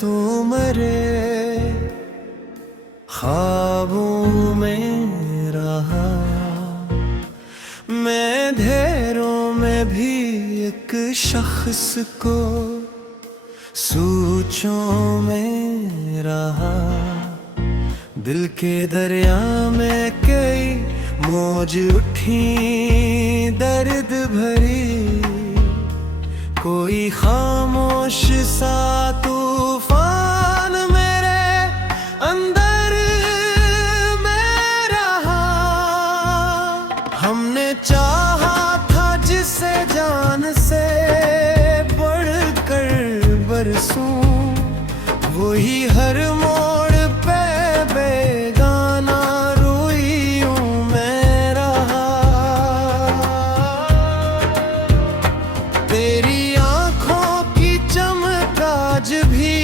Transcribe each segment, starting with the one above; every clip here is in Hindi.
तो मरे, ख्वाबों में रहा मैं अंधेरों में भी एक शख्स को, सोचों में रहा। दिल के दरिया में कई मौज उठी दर्द भरी, कोई खामोश सा तूफान मेरे अंदर में रहा। हमने चाहा था जिसे जान से बढ़कर बरसों, वही हर मोड़ पे बेगाना रोइयों में रहा। तेरी आंखों की चमक आज भी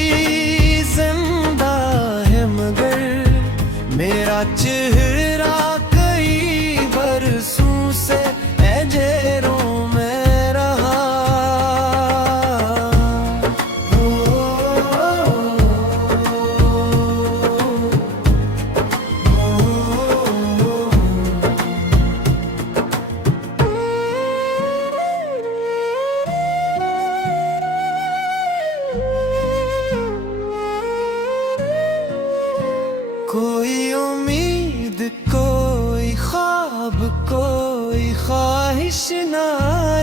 जिंदा है, मगर मेरा चेहरा कई बरसों से एजेरों में रहा। कोई उम्मीद, कोई ख्वाब, कोई ख्वाहिश ना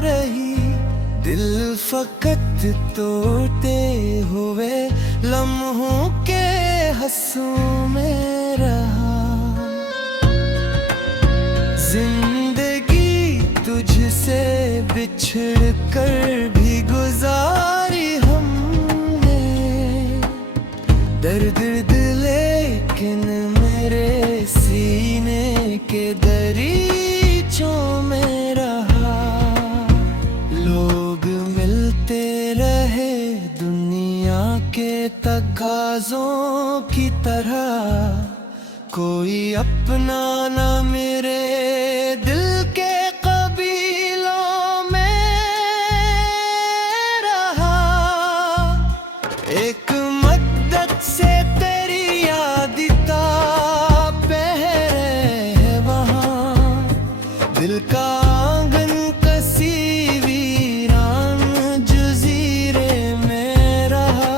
रही। दिल फकत तोड़ते हुए लम्हों के हंसों में रहा। जिंदगी तुझसे बिछड़ कर भी गुजारी हमने, दर्द लेकिन मेरे सीने के दरीचों में रहा। लोग मिलते रहे दुनिया के तकाज़ों की तरह, कोई अपना ना मेरे दिल के कबीलों में रहा। एक मद्दत से दिल का आंगन कसी वीरान जजीरे में रहा।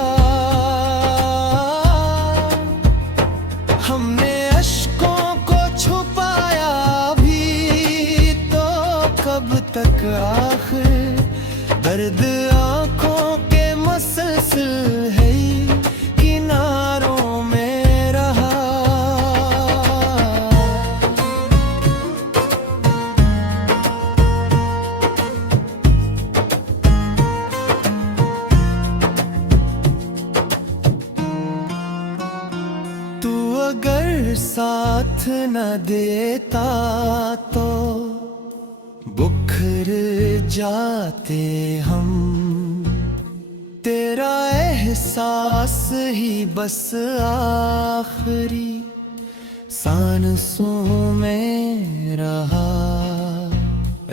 हमने अश्कों को छुपाया भी तो कब तक, आखिर दर्द आंखों के मसलसल है किनारों में रहा। अगर साथ न देता तो बुखर जाते हम, तेरा एहसास ही बस आखिरी सांसों में रहा।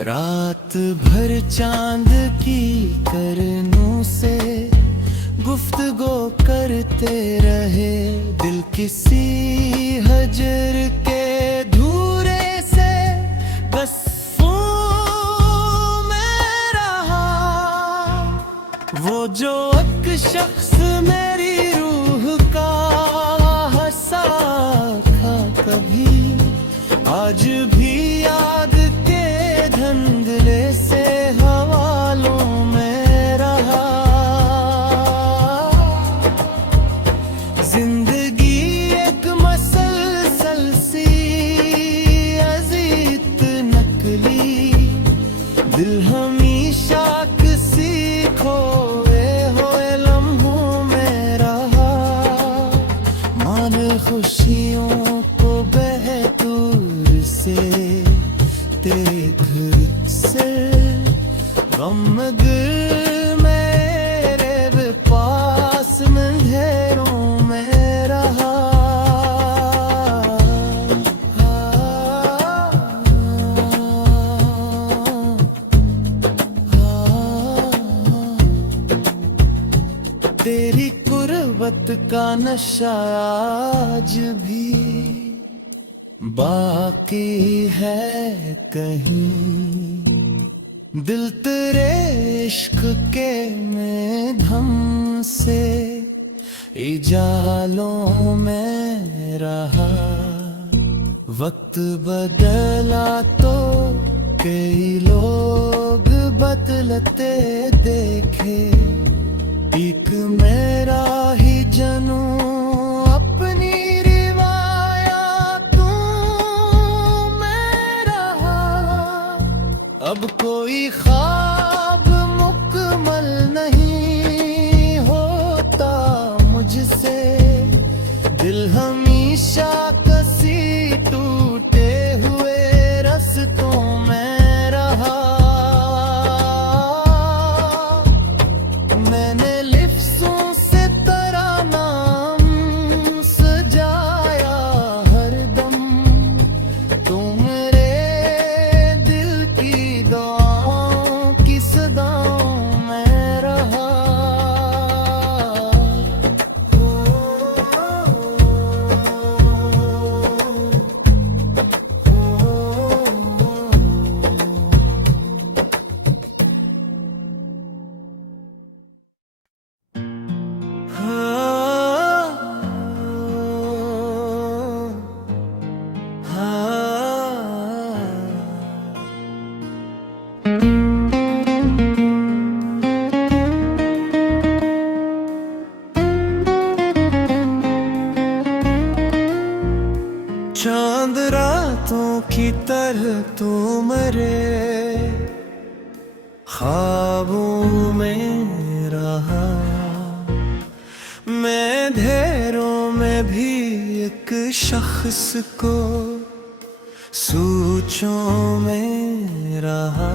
रात भर चांद की करनों से गुफ्तगू करते रहे, दिल किसी हजर के धूरे से गस्फों में रहा। वो जो एक शख्स मेरी रूह का हंसा था कभी, आज भी याद के धंधले से हवालों में रहा। जिंदगी एक मसलसल सी अजीत नकली, दिल हमेशा किसी खोए हुए लम्हों में रहा। मान खुशियों को बहतूर से तेरे घर से गमगीन मेरे पास अंधेरों में रहा। तेरी कुर्बानी का नशा आज भी बाकी है कहीं। दिल तेरे इश्क के मेधम से इजालों में रहा। वक्त बदला तो कई लोग बदलते देखे, एक मेरा ही जनू अपनी रिवायतों में रहा। अब कोई ख्वाब मुकम्मल नहीं होता मुझसे, दिल हमेशा कसी टूटे हुए रस्तों में रहा। मैंने लिफ्ज़ों से तेरा नाम सजाया हरदम, तू मेरे दिल की दुआओं की सदाओं में रहा। चांद रातों की तरह तू मेरे ख्वाबों में रहा। मैं अंधेरों में भी एक शख्स को सोचों में रहा।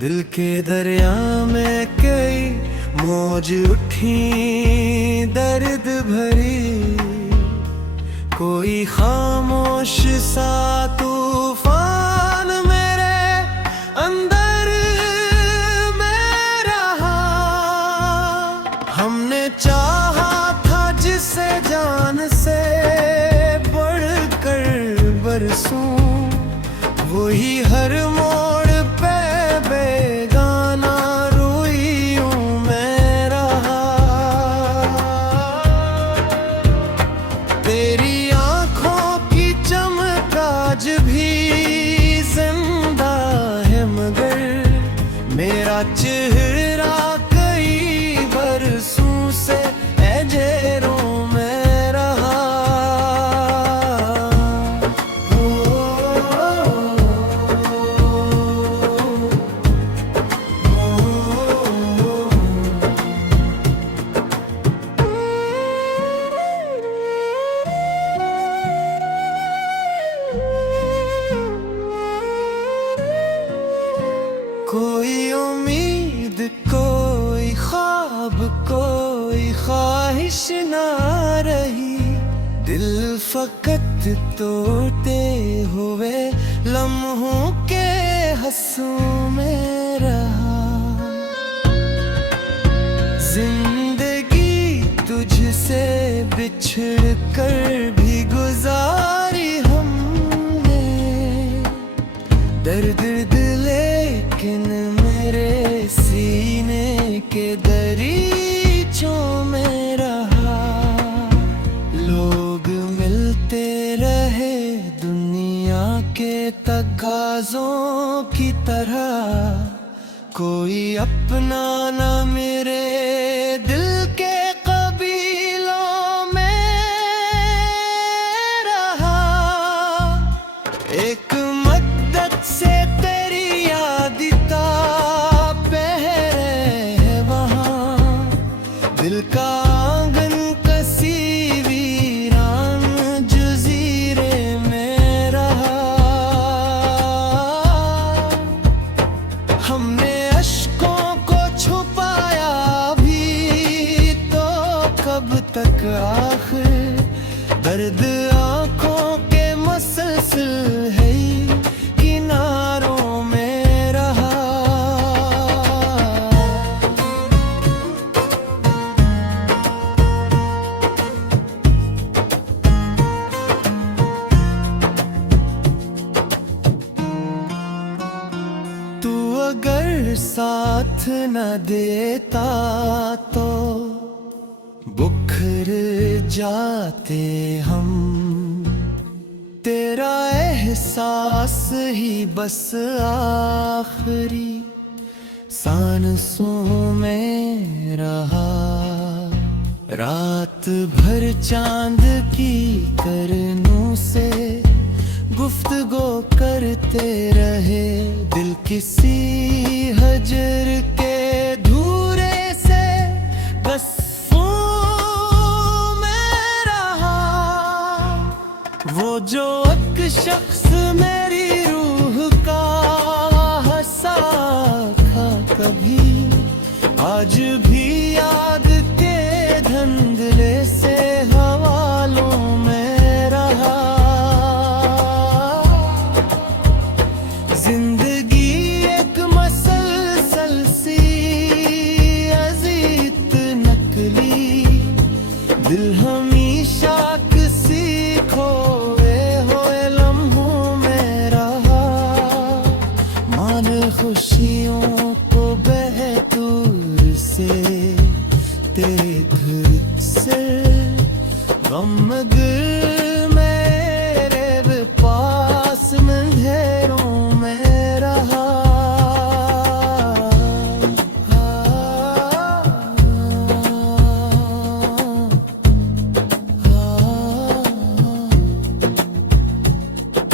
दिल के दरिया में कई मौज उठी दर्द भरी, कोई खामोश सा तूफान मेरे अंदर में रहा। हमने चाहा था जिसे जान से बढ़कर बरसों, वही हर मोड़ पे बेगाना रोइयों में रहा। तेरी आज भी जिंदा है मगर मेरा चेहरा कई बरसों से एजेरों में रहा। कोई उम्मीद, कोई ख्वाब, कोई ख्वाहिश ना रही, दिल फकत तोड़ते हुए लम्हों के हंसों में रहा। जिंदगी तुझसे बिछड़ कर भी गुजारी हमने, दर्द लेकिन मेरे सीने के दरीचों में रहा। लोग मिलते रहे दुनिया के तकाज़ों की तरह, कोई अपना ना मेरे दिल के कबीलों में रहा। एक मद्दत से दिल का आंगन कसी वीरान जजीरे में रहा। हमने अश्कों को छुपाया भी तो कब तक आखिर, दर्द आंखों के मसलसल है किनारों में रहा। साथ न देता तो बुखर जाते हम। तेरा एहसास ही बस आखिरी सांसों में रहा। रात भर चांद की करनों से गुफ्तगू करते रहे। दिल किसी हजर के धूरे से गस्सों में रहा। वो जो एक शख्स मेरी रूह का हंसा था कभी, आज भी याद के धंधले से हवालों में रहा। जिंदगी एक मसलसल सी अजीत नकली, दिल हमेशा किसी खोए हुए लम्हों में रहा। मान खुशियों को बहतूर से तेरे घर से गम गिर मेरे पास अंधेरों में रहा।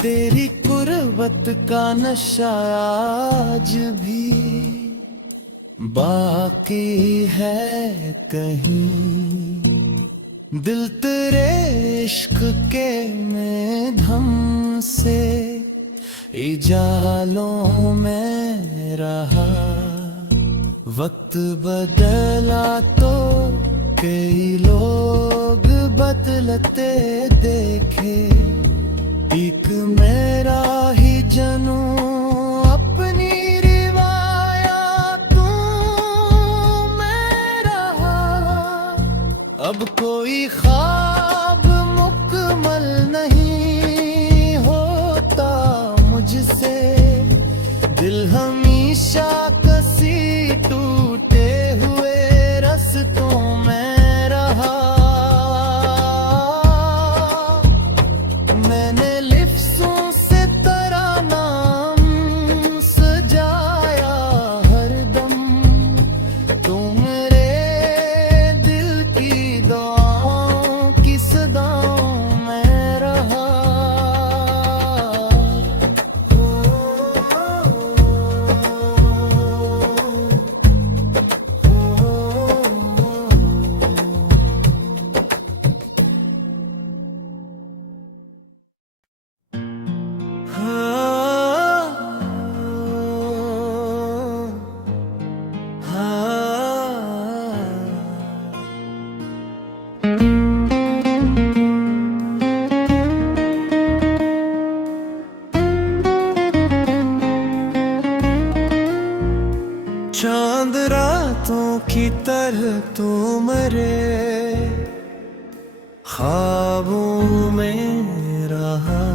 तेरी कुर्बत का नशा आज भी बाकी है कहीं। दिल तेरे इश्क के में धम से इजालों में रहा। वक्त बदला तो कई लोग बदलते देखे। एक मेरा ही जनू अपनी रिवायतों में रहा। अब कोई ख्वाब मुकम्मल नहीं होता मुझसे। दिल हमेशा कसी टूटे हुए रस्तों में रहा। मैंने लिफ्सों से तेरा नाम सजाया हरदम। तू मेरे दिल की दुआओं की सदाओं में रहा। चांद रातों की तरह तू मरे ख्वाबों में रहा।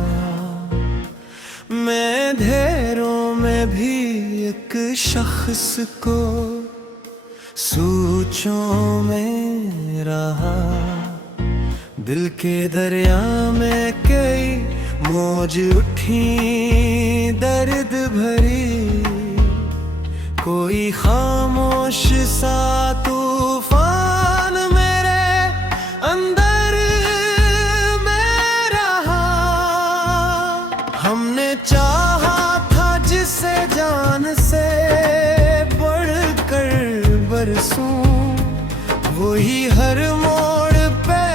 मैं अंधेरों में भी एक शख्स को सोचों में रहा। दिल के दरिया में कई मौज उठी दर्द भरी। कोई खामोश सा तूफान मेरे अंदर में रहा। हमने चाहा था जिसे जान से बढ़कर बरसों, वही हर मोड़ पे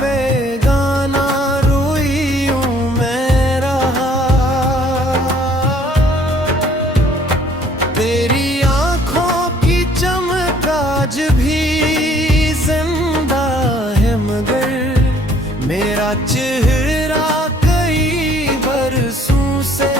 बेगाना रोइयों में रहा। तेरी आज भी जिंदा है मगर मेरा चेहरा कई बरसों से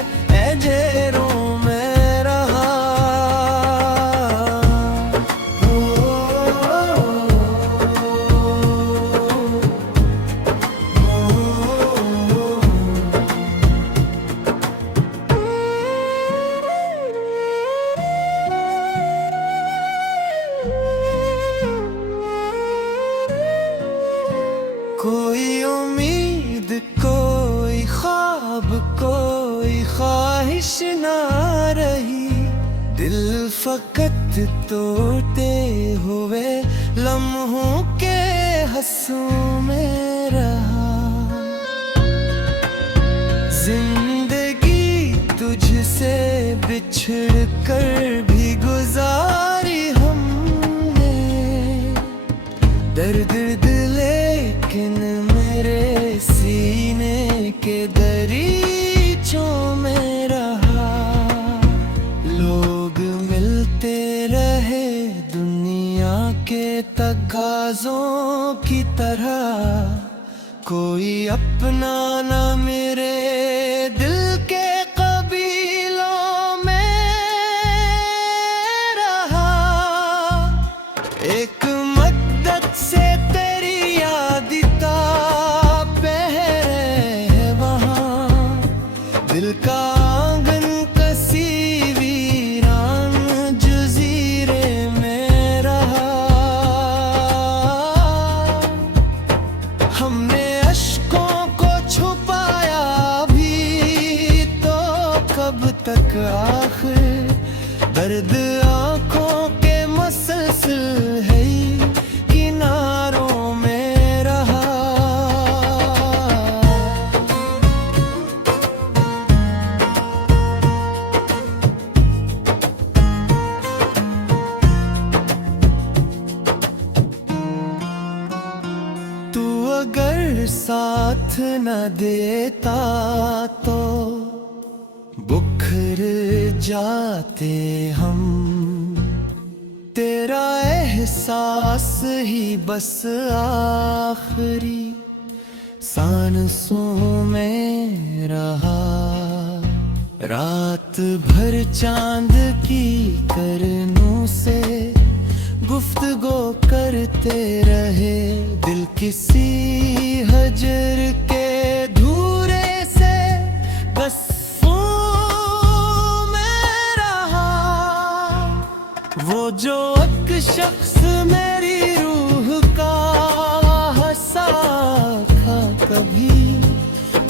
ख्वाहिश ना रही, दिल फकत तोड़ते हुए लम्हों के हंसों में रहा। जिंदगी तुझसे बिछड़ कर भी गुजारी हमने, दर्द लेकिन मेरे सीने के दरीचों में रहा। लोग मिलते रहे दुनिया के तकाज़ों की तरह, कोई अपना ना मेरे दिल के कबीलों में रहा। एक मद्दत से तेरी याद तापे है वहाँ, दिल का आंगन कसी वीरान जजीरे में रहा। हमने अश्कों को छुपाया भी तो कब तक आखिर, दर्द आंखों के मसलसल है किनारों में रहा। तू अगर साथ न देता तो बुखर जाते हम, तेरा एहसास ही बस आखिरी सांसों में रहा। रात भर चांद की करनों से गुफ्तगू करते रहे, दिल किसी हजर के धूरे से कस्फों में रहा। वो जो एक शख्स मेरी रूह का हंसा था कभी,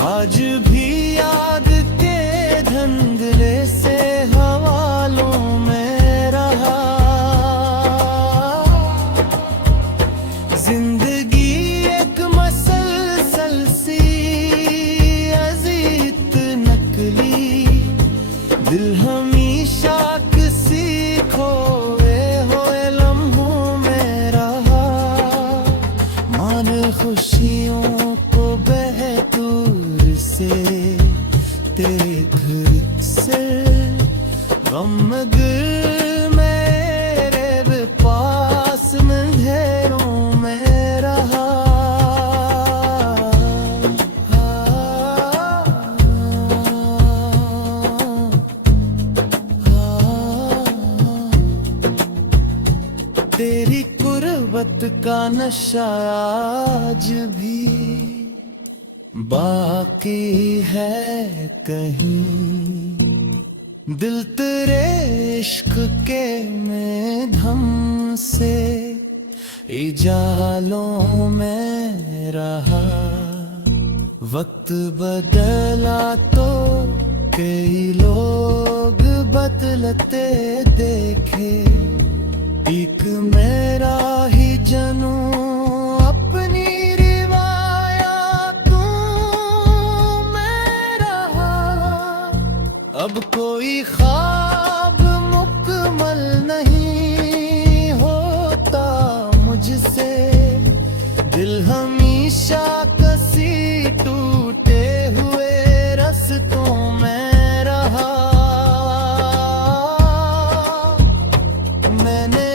आज भी याद के धंधले से हवालों में रहा। जिंदगी एक मसलसल सी अजीत नकली, दिल हमेशा किसी खोए हुए लम्हों में रहा। मान खुशियों को बहतूर से तेरे घर से गमगीन मेरे पास अंधेरों में रहा। तेरी कुर्बत का नशा आज भी बाकी है कहीं, दिल तेरे इश्क के मेधम से इजालों में रहा। वक्त बदला तो कई लोग बदलते देखे, एक मेरा ही जनू अपनी रिवायतों में रहा। अब कोई ख्वाब मुकम्मल नहीं होता मुझसे, दिल हमेशा कसी टूटे हुए रस्तों में रहा। मैंने